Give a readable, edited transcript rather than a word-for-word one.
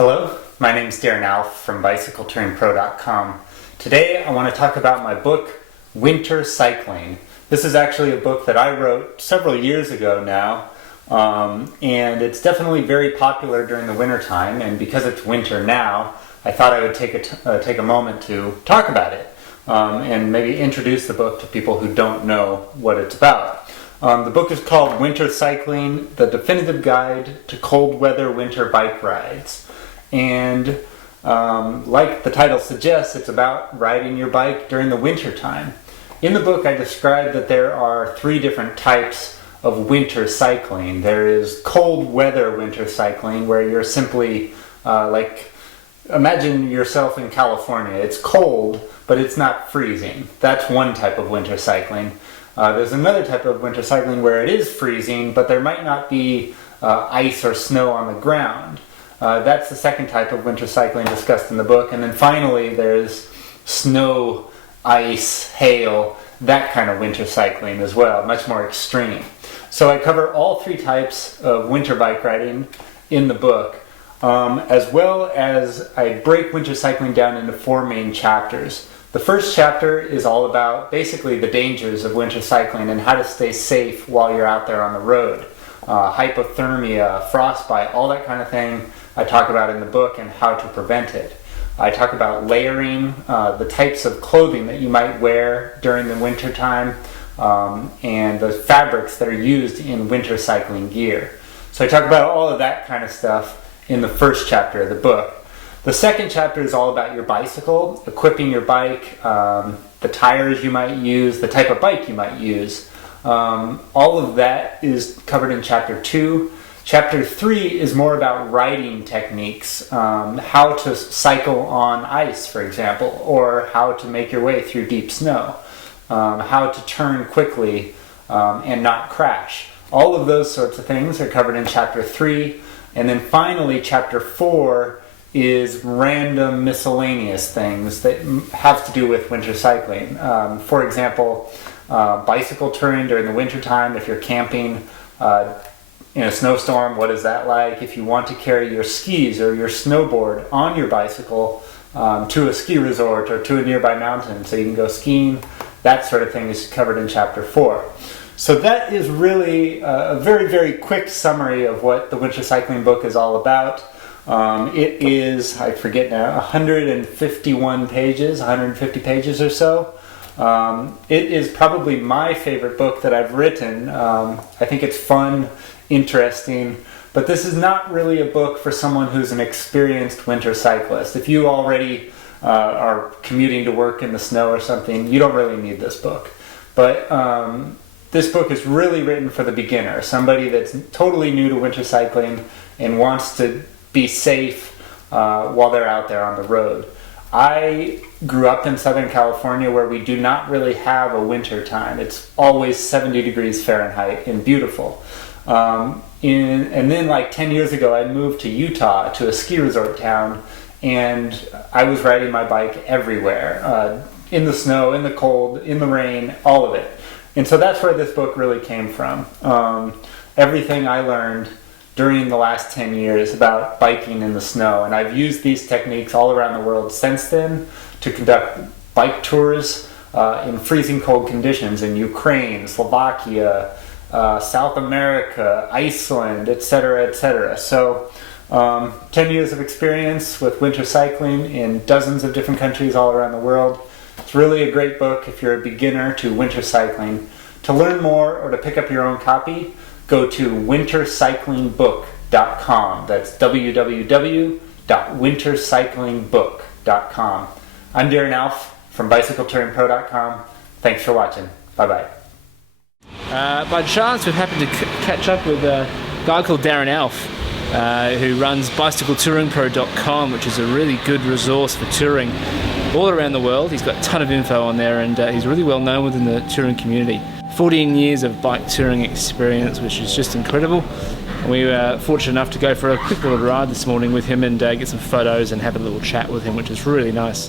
Hello, my name is Darren Alf from BicycleTouringPro.com. Today I want to talk about my book, Winter Cycling. This is actually a book that I wrote several years ago now, and it's definitely very popular during the winter time, and because it's winter now, I thought I would take a moment to talk about it, and maybe introduce the book to people who don't know what it's about. The book is called Winter Cycling, The Definitive Guide to Cold Weather Winter Bike Rides. And like the title suggests, it's about riding your bike during the winter time. In the book I described that there are three different types of winter cycling. There is cold weather winter cycling, where you're simply imagine yourself in California. It's cold, but it's not freezing. That's one type of winter cycling. There's another type of winter cycling where it is freezing, but there might not be ice or snow on the ground. That's the second type of winter cycling discussed in the book. And then finally there's snow, ice, hail, that kind of winter cycling as well, much more extreme. So I cover all three types of winter bike riding in the book, as well as I break winter cycling down into four main chapters. The first chapter is all about basically the dangers of winter cycling and how to stay safe while you're out there on the road. Hypothermia, frostbite, all that kind of thing I talk about in the book and how to prevent it. I talk about layering, the types of clothing that you might wear during the winter time, and the fabrics that are used in winter cycling gear. So I talk about all of that kind of stuff in the first chapter of the book. The second chapter is all about your bicycle, equipping your bike, the tires you might use, the type of bike you might use. All of that is covered in Chapter 2. Chapter 3 is more about riding techniques, how to cycle on ice, for example, or how to make your way through deep snow, how to turn quickly and not crash. All of those sorts of things are covered in Chapter 3. And then finally, Chapter 4 is random miscellaneous things that have to do with winter cycling. For example, bicycle touring during the winter time. If you're camping in a snowstorm, what is that like? If you want to carry your skis or your snowboard on your bicycle to a ski resort or to a nearby mountain so you can go skiing, that sort of thing is covered in Chapter 4. So that is really a very, very quick summary of what the winter cycling book is all about. It is, I forget now, 151 pages, 150 pages or so. It is probably my favorite book that I've written. I think it's fun, interesting, but this is not really a book for someone who's an experienced winter cyclist. If you already are commuting to work in the snow or something, you don't really need this book. But this book is really written for the beginner, somebody that's totally new to winter cycling and wants to be safe while they're out there on the road. I grew up in Southern California, where we do not really have a winter time. It's always 70 degrees Fahrenheit and beautiful. And then like 10 years ago, I moved to Utah, to a ski resort town, and I was riding my bike everywhere, in the snow, in the cold, in the rain, all of it. And so that's where this book really came from. Everything I learned during the last 10 years about biking in the snow, and I've used these techniques all around the world since then to conduct bike tours in freezing cold conditions in Ukraine, Slovakia, South America, Iceland, etc., etc. So 10 years of experience with winter cycling in dozens of different countries all around the world. It's really a great book if you're a beginner to winter cycling. To learn more or to pick up your own copy, go to wintercyclingbook.com. That's www.wintercyclingbook.com. I'm Darren Alf from BicycleTouringPro.com. Thanks for watching. Bye-bye. By chance, we've happened to catch up with a guy called Darren Alf, who runs BicycleTouringPro.com, which is a really good resource for touring all around the world. He's got a ton of info on there, and he's really well known within the touring community. 14 years of bike touring experience, which is just incredible. We were fortunate enough to go for a quick little ride this morning with him and get some photos and have a little chat with him, which is really nice.